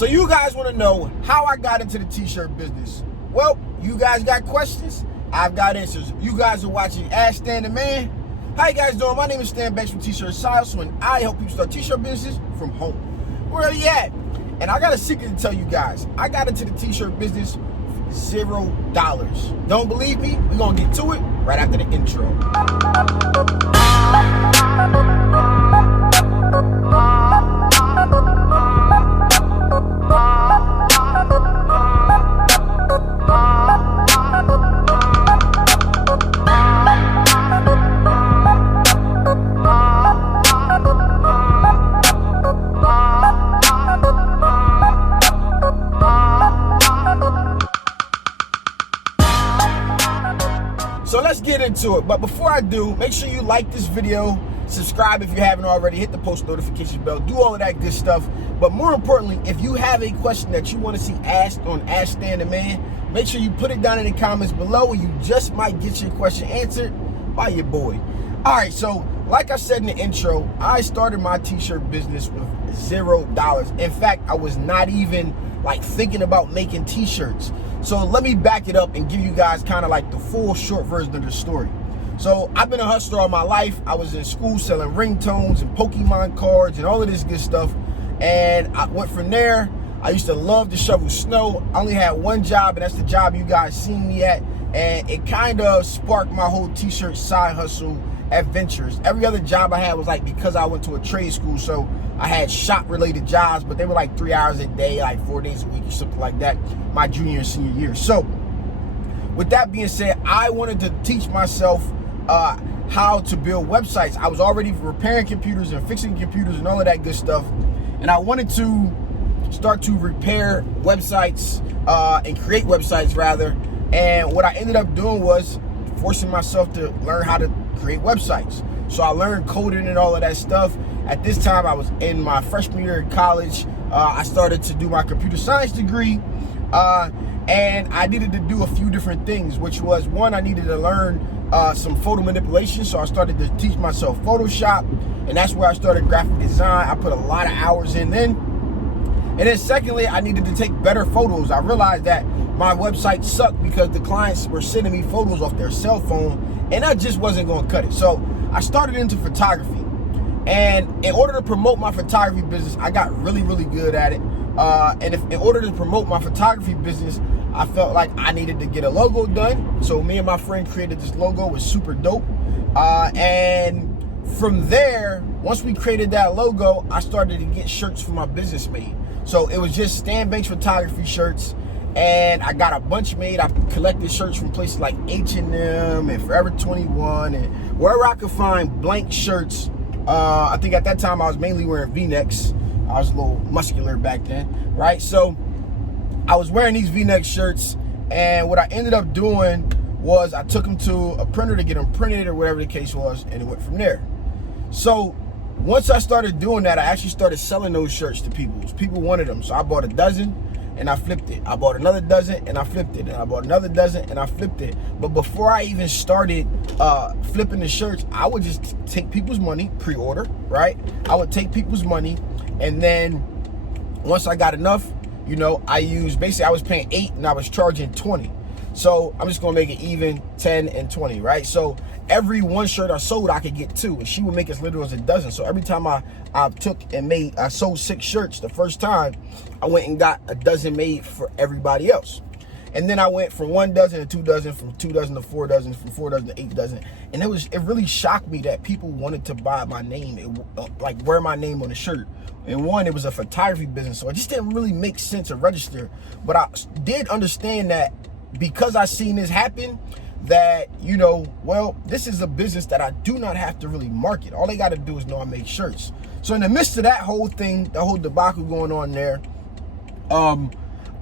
So you guys want to know how I got into the t-shirt business. Well, you guys got questions, I've got answers. You guys are watching Ask Stan the Man. How you guys doing? My name is Stan Banks from T-Shirt Sales, and I help you start t-shirt businesses from home. Where are you at? And I got a secret to tell you guys. I got into the t-shirt business for $0. Don't believe me? We're going to get to it right after the intro. So let's get into it. But before I do, make sure you like this video, subscribe if you haven't already, hit the post notification bell, do all of that good stuff. But more importantly, if you have a question that you want to see asked on Ask Stan the Man, make sure you put it down in the comments below, and you just might get your question answered by your boy. All right, so like I said in the intro, I started my t-shirt business with $0. In fact, I was not even like thinking about making t-shirts. So let me back it up and give you guys kind of like the full short version of the story. So I've been a hustler all my life. I was in school selling ringtones and Pokemon cards and all of this good stuff. And I went from there. I used to love to shovel snow. I only had one job, and that's the job you guys seen me at. And it kind of sparked my whole t-shirt side hustle adventures. Every other job I had was like because I went to a trade school. So I had shop related jobs, but they were like 3 hours a day, like 4 days a week or something like that, my junior and senior year. So with that being said, I wanted to teach myself how to build websites. I was already repairing computers and fixing computers and all of that good stuff. And I wanted to start to repair websites and create websites rather. And what I ended up doing was forcing myself to learn how to create websites. So I learned coding and all of that stuff. At this time, I was in my freshman year in college. I started to do my computer science degree. And I needed to do a few different things, which was one, I needed to learn some photo manipulation. So I started to teach myself Photoshop, and that's where I started graphic design. I put a lot of hours in then. And then secondly, I needed to take better photos. I realized that my website sucked because the clients were sending me photos off their cell phone, and I just wasn't going to cut it. So I started into photography. And in order to promote my photography business, I got really, really good at it. And in order to promote my photography business, I felt like I needed to get a logo done. So me and my friend created this logo. It was super dope. And from there, once we created that logo, I started to get shirts for my business made. So it was just Stan Banks photography shirts. And I got a bunch made. I collected shirts from places like H&M and Forever 21 and wherever I could find blank shirts. I think at that time I was mainly wearing V-necks. I was a little muscular back then, right? So I was wearing these V-neck shirts, and what I ended up doing was I took them to a printer to get them printed or whatever the case was, and it went from there. So once I started doing that, I actually started selling those shirts to people. People wanted them, so I bought a dozen and I flipped it. I bought another dozen and I flipped it. And I bought another dozen and I flipped it. But before I even started flipping the shirts, I would just take people's money, pre-order, right? I would take people's money, and then once I got enough, you know, I was paying 8 and I was charging 20. So I'm just gonna make it even 10 and 20, right? So every one shirt I sold, I could get 2, and she would make as little as a dozen. So every time I sold 6 shirts the first time, I went and got a dozen made for everybody else. And then I went from 1 dozen to 2 dozen, from 2 dozen to 4 dozen, from 4 dozen to 8 dozen. And it really shocked me that people wanted to buy my name, like wear my name on a shirt. And one, it was a photography business, so it just didn't really make sense to register. But I did understand that because I seen this happen, that, you know, well, this is a business that I do not have to really market. All they got to do is know I make shirts. So in the midst of that whole thing, the whole debacle going on there,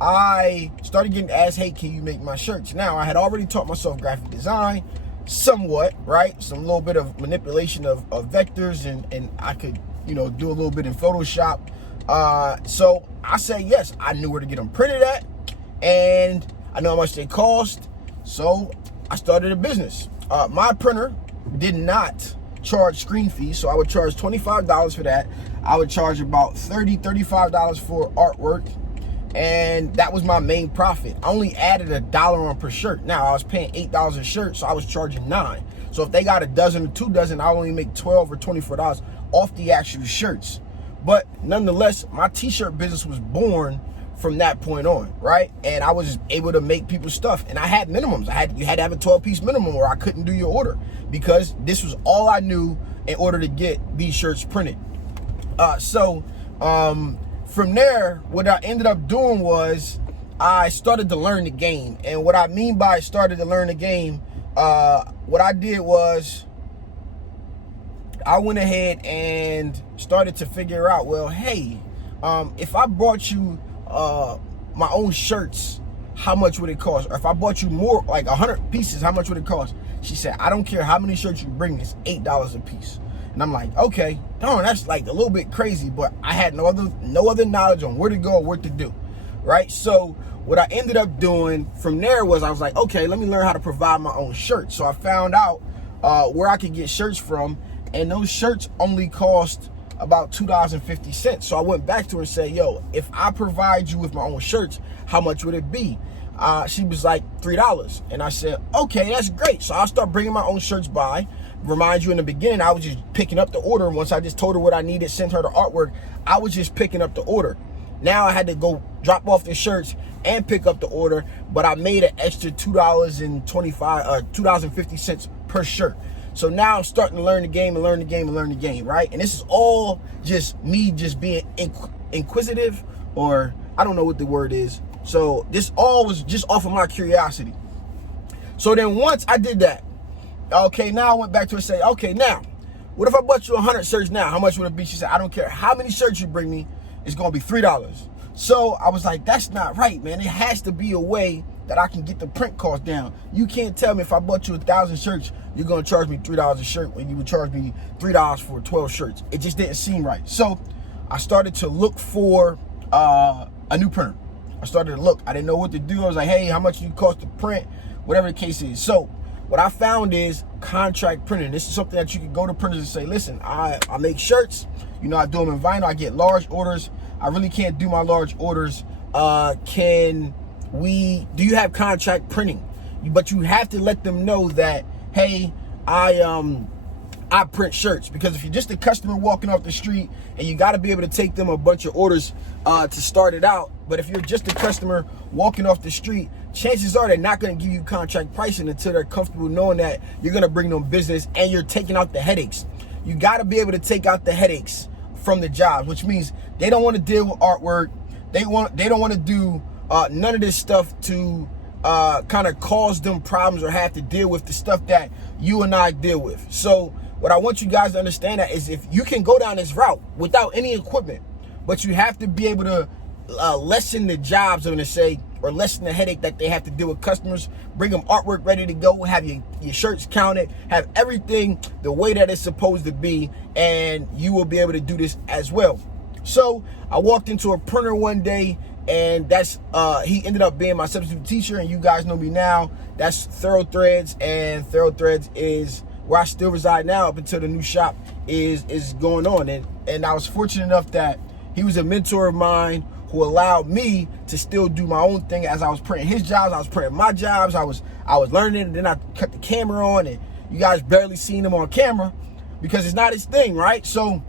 I started getting asked, hey, can you make my shirts? Now, I had already taught myself graphic design somewhat, right? Some little bit of manipulation of vectors, and I could, you know, do a little bit in Photoshop. So I said yes. I knew where to get them printed at, and I know how much they cost. So I started a business. My printer did not charge screen fees, so I would charge $25 for that. I would charge about $35 for artwork, and that was my main profit. I only added $1 on per shirt. Now I was paying $8 a shirt, so I was charging $9. So if they got a dozen or 2 dozen, I only make $12 or $24 off the actual shirts. But nonetheless, my t-shirt business was born from that point on, right? And I was able to make people stuff, and I had minimums. You had to have a 12-piece minimum, or I couldn't do your order, because this was all I knew in order to get these shirts printed. From there, what I ended up doing was I started to learn the game. And what I mean by started to learn the game, what I did was I went ahead and started to figure out, well, hey, if I brought you my own shirts, how much would it cost? Or if I bought you more, like 100 pieces, how much would it cost? She said, I don't care how many shirts you bring, it's $8 a piece. And I'm like, okay, darn, that's like a little bit crazy, but I had no other knowledge on where to go or what to do, right? So what I ended up doing from there was I was like, okay, let me learn how to provide my own shirts. So I found out where I could get shirts from, and those shirts only cost about $2.50. So I went back to her and said, yo, if I provide you with my own shirts, how much would it be? She was like, $3. And I said, okay, that's great. So I'll start bringing my own shirts by. Remind you, in the beginning, I was just picking up the order. Once I just told her what I needed, sent her the artwork, I was just picking up the order. Now I had to go drop off the shirts and pick up the order, but I made an extra $2.50 per shirt. So now I'm starting to learn the game, right? And this is all just me just being inquisitive, or I don't know what the word is. So this all was just off of my curiosity. So then once I did that, okay, now I went back to her and say, okay, now, what if I bought you 100 shirts now? How much would it be? She said, I don't care how many shirts you bring me, it's going to be $3. So I was like, that's not right, man. It has to be a way that I can get the print cost down. You can't tell me if I bought you 1,000 shirts, you're going to charge me $3 a shirt when you would charge me $3 for 12 shirts. It just didn't seem right. So I started to look for a new printer. I started to look. I didn't know what to do. I was like, hey, how much do you cost to print? Whatever the case is. So what I found is contract printing. This is something that you can go to printers and say, listen, I make shirts. You know, I do them in vinyl. I get large orders. I really can't do my large orders. Do you have contract printing? But you have to let them know that, hey, I print shirts. Because if you're just a customer walking off the street, and you got to be able to take them a bunch of orders to start it out. But if you're just a customer walking off the street, chances are they're not going to give you contract pricing until they're comfortable knowing that you're going to bring them business and you're taking out the headaches. You got to be able to take out the headaches from the jobs, which means they don't want to deal with artwork. They don't want to do none of this stuff to kind of cause them problems or have to deal with the stuff that you and I deal with. So what I want you guys to understand that is, if you can go down this route without any equipment, but you have to be able to lessen the jobs, I'm going to say, or lessen the headache that they have to deal with customers, bring them artwork ready to go, have your shirts counted, have everything the way that it's supposed to be, and you will be able to do this as well. So I walked into a printer one day, and that's he ended up being my substitute teacher, and you guys know me now. That's Thorough Threads, and Thorough Threads is where I still reside now up until the new shop is going on. And I was fortunate enough that he was a mentor of mine who allowed me to still do my own thing. As I was printing his jobs, I was printing my jobs. I was learning, and then I cut the camera on, and you guys barely seen him on camera because it's not his thing, right? So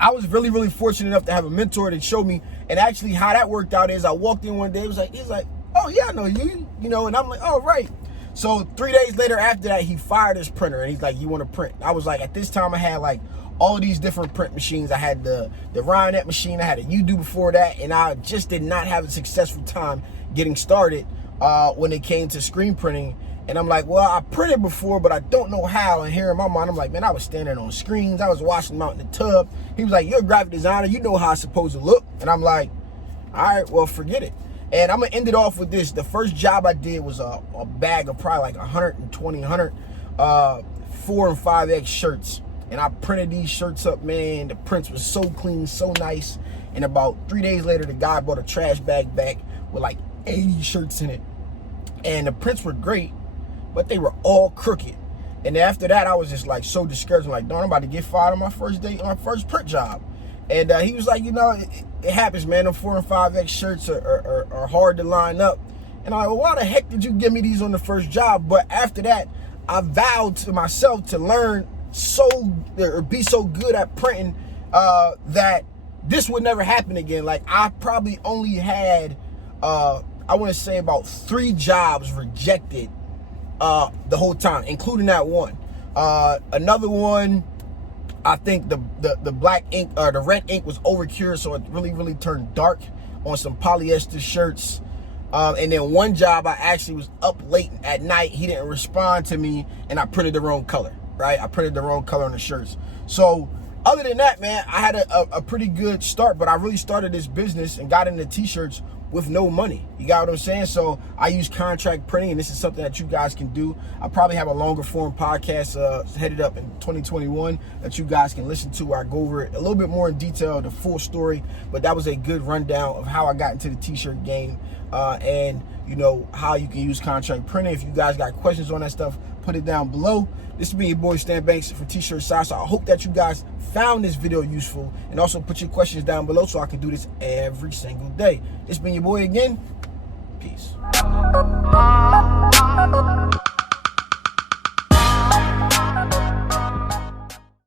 I was really, really fortunate enough to have a mentor that showed me. And actually how that worked out is I walked in one day, he's like, oh yeah, I know you, and I'm like, oh, right. So 3 days later after that, he fired his printer, and he's like, you want to print? I was like, at this time I had like all of these different print machines. I had the Ryonet machine, I had a Udo before that, and I just did not have a successful time getting started when it came to screen printing. And I'm like, well, I printed before, but I don't know how. And here in my mind, I'm like, man, I was standing on screens. I was washing them out in the tub. He was like, you're a graphic designer. You know how it's supposed to look. And I'm like, all right, well, forget it. And I'm going to end it off with this. The first job I did was a bag of probably like 120, 4 and 5X shirts. And I printed these shirts up, man. The prints was so clean, so nice. And about 3 days later, the guy brought a trash bag back with like 80 shirts in it. And the prints were great, but they were all crooked. And after that, I was just like so discouraged. I'm like, darn, I'm about to get fired on my first day, on my first print job. And he was like, it happens, man. Them 4 and 5X shirts are hard to line up. And I'm like, well, why the heck did you give me these on the first job? But after that, I vowed to myself to learn be so good at printing that this would never happen again. Like, I probably only had, I want to say about 3 jobs rejected the whole time, including that one. Another one, I think the black ink or the red ink was over cured, so it really turned dark on some polyester shirts. And then one job, I actually was up late at night. He didn't respond to me, and I printed the wrong color, right? I printed the wrong color on the shirts. So other than that, man, I had a pretty good start, but I really started this business and got into t-shirts with no money. You got what I'm saying? So I use contract printing, and this is something that you guys can do. I probably have a longer form podcast headed up in 2021 that you guys can listen to, where I go over it a little bit more in detail, the full story. But that was a good rundown of how I got into the t-shirt game, and you know, how you can use contract printing. If you guys got questions on that stuff, put it down below. This has been your boy Stan Banks for T-Shirt Side. So I hope that you guys found this video useful, and also put your questions down below so I can do this every single day. It's been your boy again. Peace.